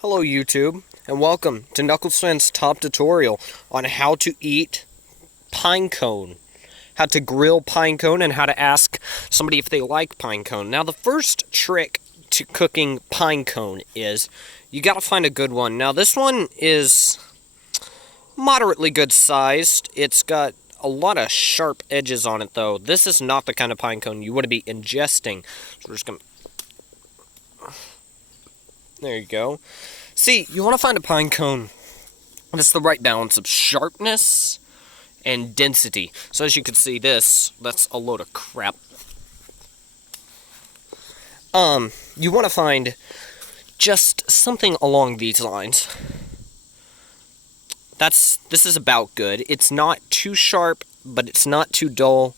Hello YouTube, and welcome to Knucklesfan's top tutorial on how to eat pinecone. How to grill pinecone and how to ask somebody if they like pinecone. Now the first trick to cooking pinecone is you gotta find a good one. Now this one is moderately good sized. It's got a lot of sharp edges on it though. This is not the kind of pinecone you want to be ingesting. So we're just gonna... There you go. See, you want to find a pinecone that's the right balance of sharpness and density. So as you can see, that's a load of crap. You want to find just something along these lines. This is about good. It's not too sharp, but it's not too dull.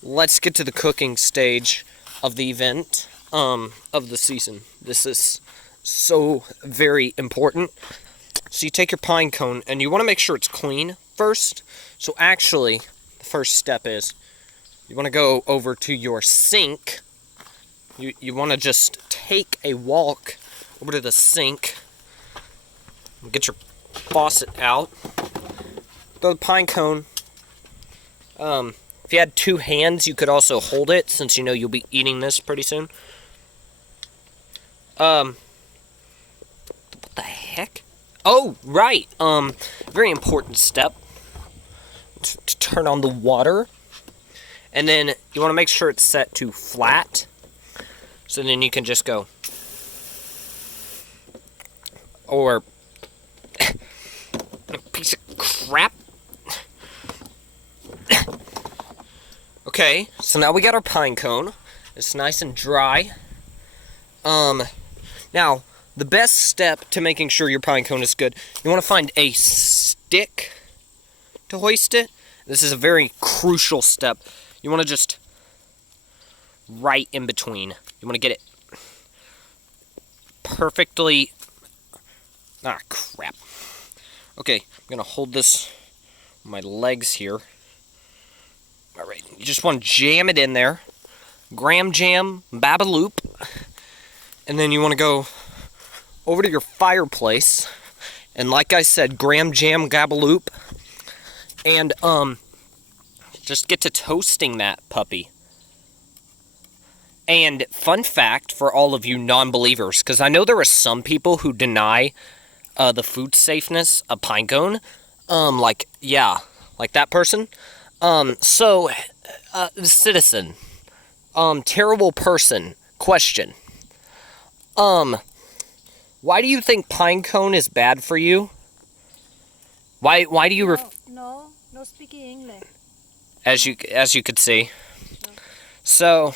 Let's get to the cooking stage of the event, of the season. This is so very important. So you take your pine cone and you want to make sure it's clean first. So actually, the first step is you want to go over to your sink. You want to just take a walk over to the sink. Get your faucet out. Throw the pine cone. If you had two hands, you could also hold it, since you know you'll be eating this pretty soon. What the heck? Oh, right. Very important step. To turn on the water. And then you want to make sure it's set to flat. So then you can just go. Or a piece of crap. Okay, so now we got our pine cone. It's nice and dry. Now, the best step to making sure your pine cone is good, you want to find a stick to hoist it. This is a very crucial step. You want to just right in between. You want to get it perfectly... Ah, crap. Okay, I'm going to hold this on my legs here. Alright, you just want to jam it in there. Graham jam, babaloop. And then you want to go over to your fireplace, and like I said, graham jam gabaloop, and just get to toasting that puppy. And fun fact for all of you non-believers, because I know there are some people who deny the food safeness of pinecone, like that person. Citizen, terrible person, question. Why do you think pinecone is bad for you? Why do you no speaking English. As you could see. So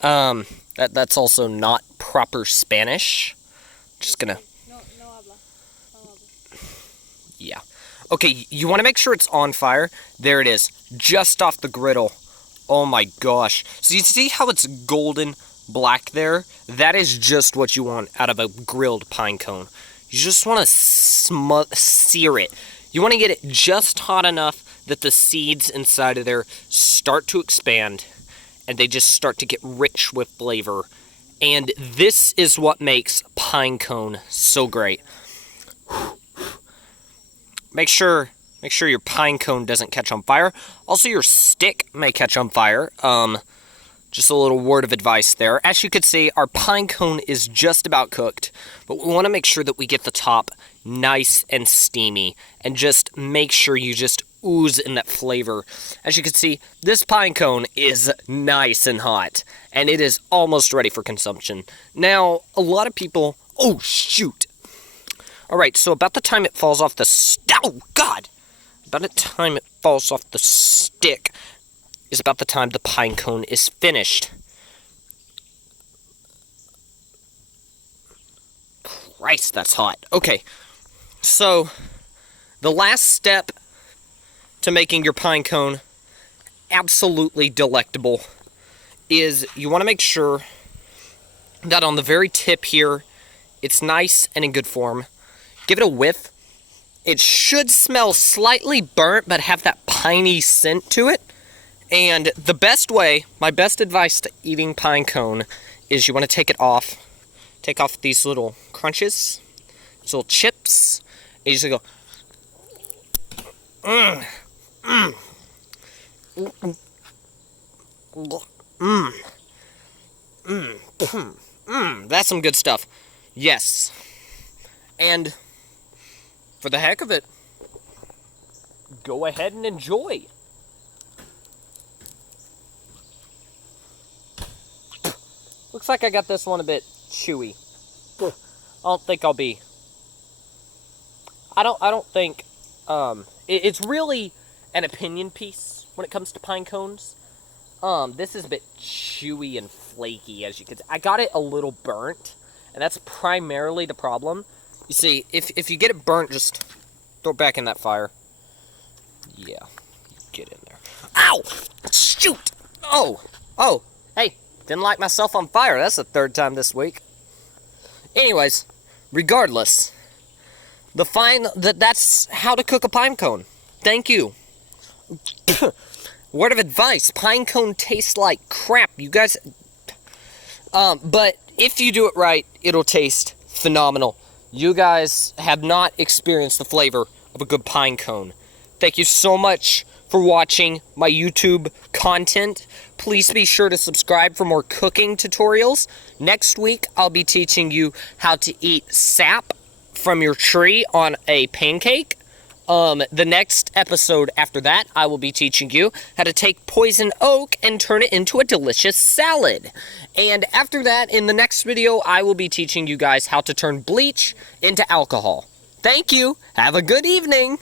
that's also not proper Spanish. Just gonna No habla. Yeah. Okay, you want to make sure it's on fire. There it is. Just off the griddle. Oh my gosh. So you see how it's golden black there? That is just what you want out of a grilled pine cone. You just want to sear it. You want to get it just hot enough that the seeds inside of there start to expand and they just start to get rich with flavor. And this is what makes pine cone so great. Make sure your pine cone doesn't catch on fire. Also, your stick may catch on fire. Just a little word of advice there. As you can see, our pine cone is just about cooked, but we want to make sure that we get the top nice and steamy, and just make sure you just ooze in that flavor. As you can see, this pine cone is nice and hot, and it is almost ready for consumption. Now, a lot of people... Oh, shoot! Alright, so about the time it falls off the... Oh, God! About the time it falls off the stick is about the time the pine cone is finished. Christ, that's hot. Okay, so the last step to making your pine cone absolutely delectable is you want to make sure that on the very tip here, it's nice and in good form. Give it a whiff. It should smell slightly burnt, but have that piney scent to it. And the best way, my best advice to eating pine cone is you want to take it off take off these little crunches, these little chips. And you just go, that's some good stuff. Yes. And for the heck of it, go ahead and enjoy. Looks like I got this one a bit chewy. I don't think I'll be. I don't think. It's really an opinion piece when it comes to pine cones. This is a bit chewy and flaky, as you can see. I got it a little burnt, and that's primarily the problem. You see, if you get it burnt, just throw it back in that fire. Yeah, get in there. Ow! Shoot! Oh! Hey, didn't light myself on fire. That's the third time this week. Anyways, regardless, that's how to cook a pine cone. Thank you. Word of advice, pine cone tastes like crap. You guys, but if you do it right, it'll taste phenomenal. You guys have not experienced the flavor of a good pine cone. Thank you so much for watching my YouTube content. Please be sure to subscribe for more cooking tutorials. Next week, I'll be teaching you how to eat sap from your tree on a pancake. The next episode after that, I will be teaching you how to take poison oak and turn it into a delicious salad. And after that, in the next video, I will be teaching you guys how to turn bleach into alcohol. Thank you. Have a good evening.